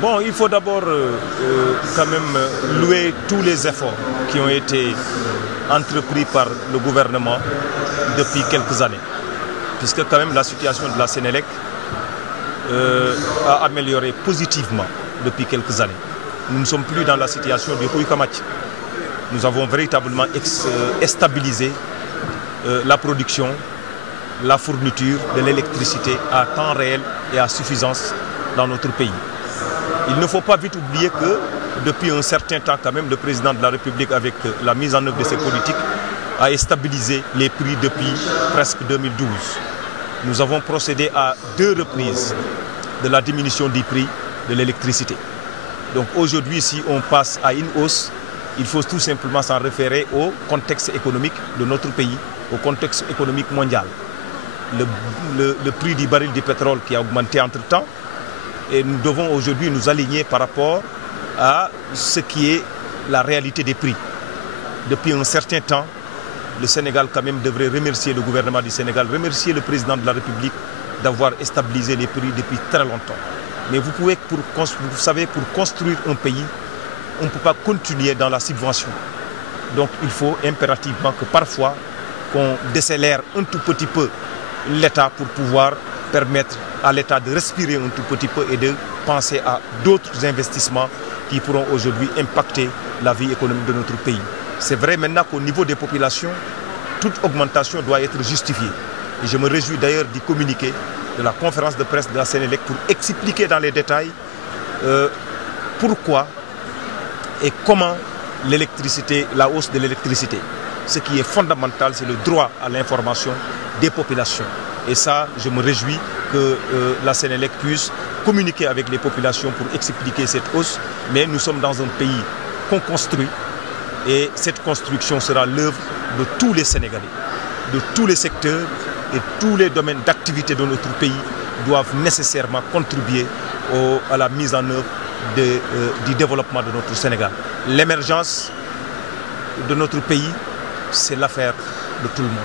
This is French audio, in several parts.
Bon, il faut d'abord quand même louer tous les efforts qui ont été entrepris par le gouvernement depuis quelques années. Puisque quand même la situation de la Sénélec a amélioré positivement depuis quelques années. Nous ne sommes plus dans la situation du Rouy-Kamach. Nous avons véritablement stabilisé la production, la fourniture de l'électricité à temps réel et à suffisance dans notre pays. Il ne faut pas vite oublier que depuis un certain temps quand même, le président de la République, avec la mise en œuvre de ses politiques, a stabilisé les prix depuis presque 2012. Nous avons procédé à 2 reprises de la diminution des prix de l'électricité. Donc aujourd'hui, si on passe à une hausse, il faut tout simplement s'en référer au contexte économique de notre pays, au contexte économique mondial. Le prix du baril du pétrole qui a augmenté entre-temps, et nous devons aujourd'hui nous aligner par rapport à ce qui est la réalité des prix. Depuis un certain temps, le Sénégal quand même devrait remercier le gouvernement du Sénégal, remercier le président de la République d'avoir stabilisé les prix depuis très longtemps. Mais vous savez, pour construire un pays, on ne peut pas continuer dans la subvention. Donc il faut impérativement que parfois qu'on décélère un tout petit peu l'État pour pouvoir permettre à l'État de respirer un tout petit peu et de penser à d'autres investissements qui pourront aujourd'hui impacter la vie économique de notre pays. C'est vrai maintenant qu'au niveau des populations, toute augmentation doit être justifiée. Et je me réjouis d'ailleurs du communiqué de la conférence de presse de la Sénélec pour expliquer dans les détails pourquoi et comment l'électricité, la hausse de l'électricité. Ce qui est fondamental, c'est le droit à l'information des populations. Et ça, je me réjouis que la Sénélec puisse communiquer avec les populations pour expliquer cette hausse. Mais nous sommes dans un pays qu'on construit et cette construction sera l'œuvre de tous les Sénégalais, de tous les secteurs et tous les domaines d'activité de notre pays doivent nécessairement contribuer à la mise en œuvre du développement de notre Sénégal. L'émergence de notre pays, c'est l'affaire de tout le monde.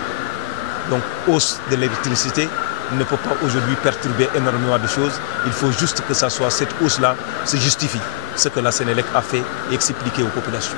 Donc, hausse de l'électricité ne peut pas aujourd'hui perturber énormément de choses. Il faut juste que cette hausse-là se justifie, ce que la Sénélec a fait et expliqué aux populations.